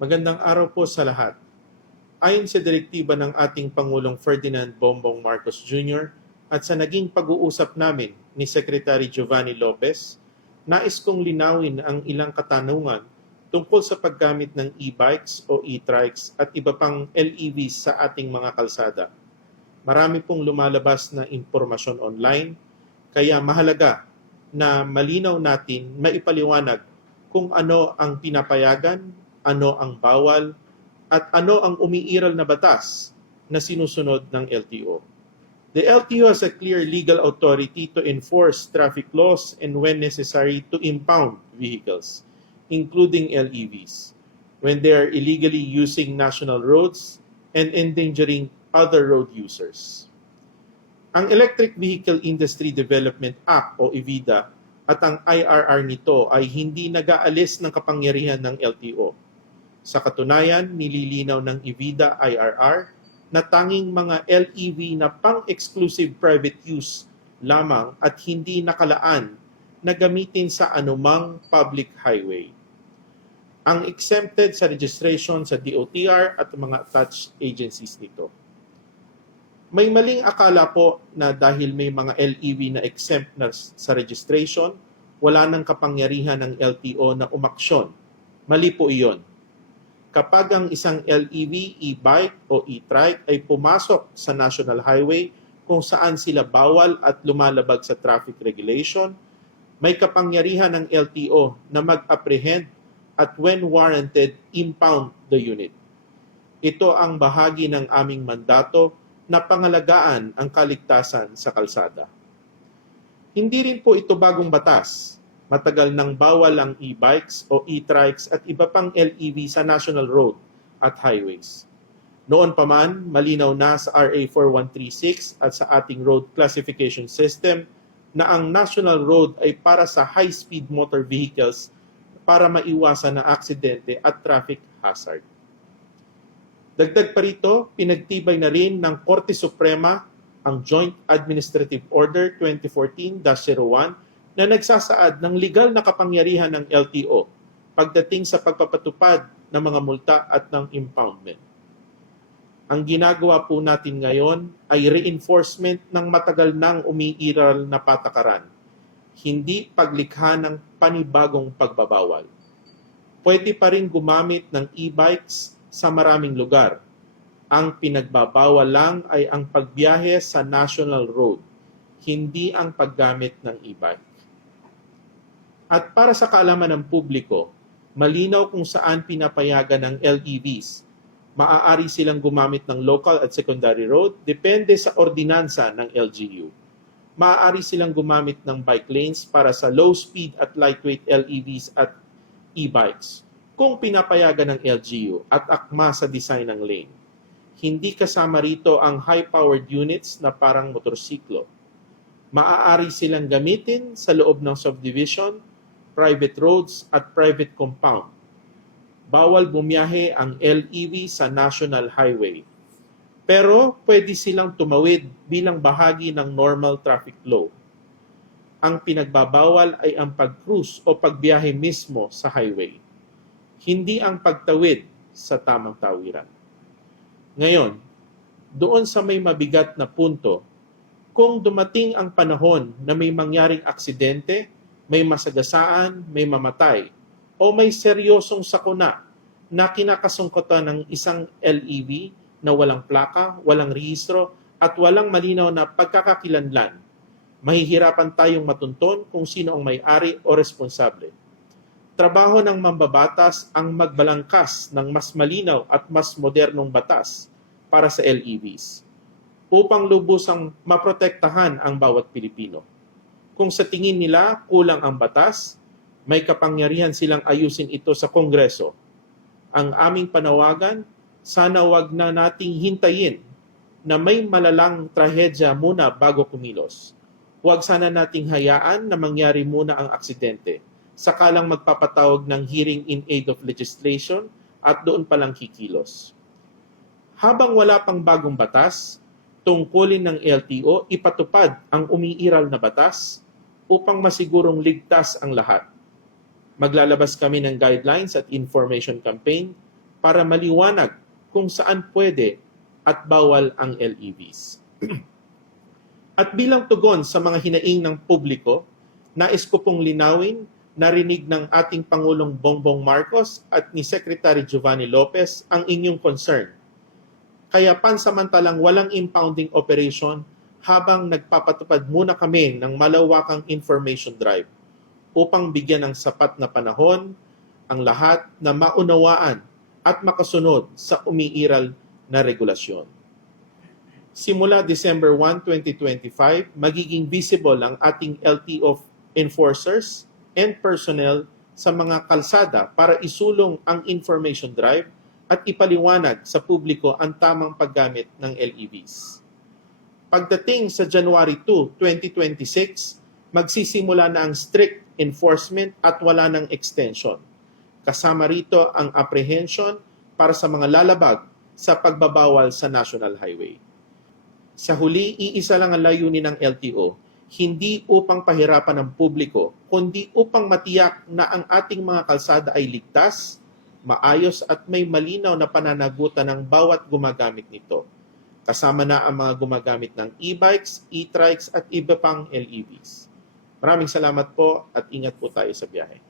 Magandang araw po sa lahat. Ayon sa direktiba ng ating Pangulong Ferdinand Bongbong Marcos Jr. at sa naging pag-uusap namin ni Secretary Giovanni Lopez, nais kong linawin ang ilang katanungan tungkol sa paggamit ng e-bikes o e-trikes at iba pang LEVs sa ating mga kalsada. Marami pong lumalabas na impormasyon online, kaya mahalaga na malinaw natin maipaliwanag kung ano ang pinapayagan, ano ang bawal, at ano ang umiiral na batas na sinusunod ng LTO. The LTO has a clear legal authority to enforce traffic laws and when necessary to impound vehicles, including LEVs, when they are illegally using national roads and endangering other road users. Ang Electric Vehicle Industry Development Act o EVIDA at ang IRR nito ay hindi nag-aalis ng kapangyarihan ng LTO. Sa katunayan, nililinaw ng EVIDA IRR na tanging mga LEV na pang-exclusive private use lamang at hindi nakalaan na gamitin sa anumang public highway. Ang exempted sa registration sa DOTR at mga attached agencies nito. May maling akala po na dahil may mga LEV na exempt na sa registration, wala nang kapangyarihan ng LTO na umaksyon. Mali po iyon. Kapag ang isang LEV, e-bike o e-trike ay pumasok sa national highway kung saan sila bawal at lumalabag sa traffic regulation, may kapangyarihan ng LTO na mag-apprehend at when warranted, impound the unit. Ito ang bahagi ng aming mandato na pangalagaan ang kaligtasan sa kalsada. Hindi rin po ito bagong batas. Matagal nang bawal ang e-bikes o e-trikes at iba pang LEV sa national road at highways. Noon pa man, malinaw na sa RA 4136 at sa ating road classification system na ang national road ay para sa high-speed motor vehicles para maiwasan na aksidente at traffic hazard. Dagdag pa rito, pinagtibay na rin ng Korte Suprema ang Joint Administrative Order 2014-01 na nagsasaad ng legal na kapangyarihan ng LTO pagdating sa pagpapatupad ng mga multa at ng impoundment. Ang ginagawa po natin ngayon ay reinforcement ng matagal nang umiiral na patakaran, hindi paglikha ng panibagong pagbabawal. Pwede pa rin gumamit ng e-bikes sa maraming lugar. Ang pinagbabawal lang ay ang pagbiyahe sa national road, hindi ang paggamit ng e-bike. At para sa kaalaman ng publiko, malinaw kung saan pinapayagan ng LEVs. Maaari silang gumamit ng local at secondary road, depende sa ordinansa ng LGU. Maaari silang gumamit ng bike lanes para sa low speed at lightweight LEVs at e-bikes kung pinapayagan ng LGU at akma sa design ng lane. Hindi kasama rito ang high-powered units na parang motorsiklo. Maaari silang gamitin sa loob ng subdivision, private roads at private compound. Bawal bumiyahe ang LEV sa national highway. Pero pwede silang tumawid bilang bahagi ng normal traffic flow. Ang pinagbabawal ay ang pag-cruise o pagbiyahe mismo sa highway, hindi ang pagtawid sa tamang tawiran. Ngayon, doon sa may mabigat na punto, kung dumating ang panahon na may mangyaring aksidente, may masagasaan, may mamatay, o may seryosong sakuna na kinakasungkutan ng isang LEV na walang plaka, walang rehistro, at walang malinaw na pagkakakilanlan, mahihirapan tayong matunton kung sino ang may-ari o responsable. Trabaho ng mambabatas ang magbalangkas ng mas malinaw at mas modernong batas para sa LEVs upang lubusang maprotektahan ang bawat Pilipino. Kung sa tingin nila kulang ang batas, may kapangyarihan silang ayusin ito sa Kongreso. Ang aming panawagan, sana wag na nating hintayin na may malalang trahedya muna bago kumilos. Huwag sana nating hayaan na mangyari muna ang aksidente, sakalang magpapatawag ng hearing in aid of legislation at doon palang kikilos. Habang wala pang bagong batas, tungkulin ng LTO ipatupad ang umiiral na batas upang masigurong ligtas ang lahat. Maglalabas kami ng guidelines at information campaign para maliwanag kung saan pwede at bawal ang LEVs. At bilang tugon sa mga hinaing ng publiko, nais ko pong linawin, narinig ng ating Pangulong Bongbong Marcos at ni Secretary Giovanni Lopez ang inyong concern. Kaya pansamantalang walang impounding operation habang nagpapatupad muna kami ng malawakang information drive upang bigyan ng sapat na panahon ang lahat na maunawaan at makasunod sa umiiral na regulasyon. Simula December 1, 2025, magiging visible ang ating LTO enforcers and personnel sa mga kalsada para isulong ang information drive at ipaliwanag sa publiko ang tamang paggamit ng LEVs. Pagdating sa January 2, 2026, magsisimula na ang strict enforcement at wala ng extension. Kasama rito ang apprehension para sa mga lalabag sa pagbabawal sa National Highway. Sa huli, iisa lang ang layunin ng LTO, hindi upang pahirapan ang publiko, kundi upang matiyak na ang ating mga kalsada ay ligtas, maayos at may malinaw na pananagutan ng bawat gumagamit nito. Kasama na ang mga gumagamit ng e-bikes, e-trikes at iba pang LEVs. Maraming salamat po at ingat po tayo sa biyahe.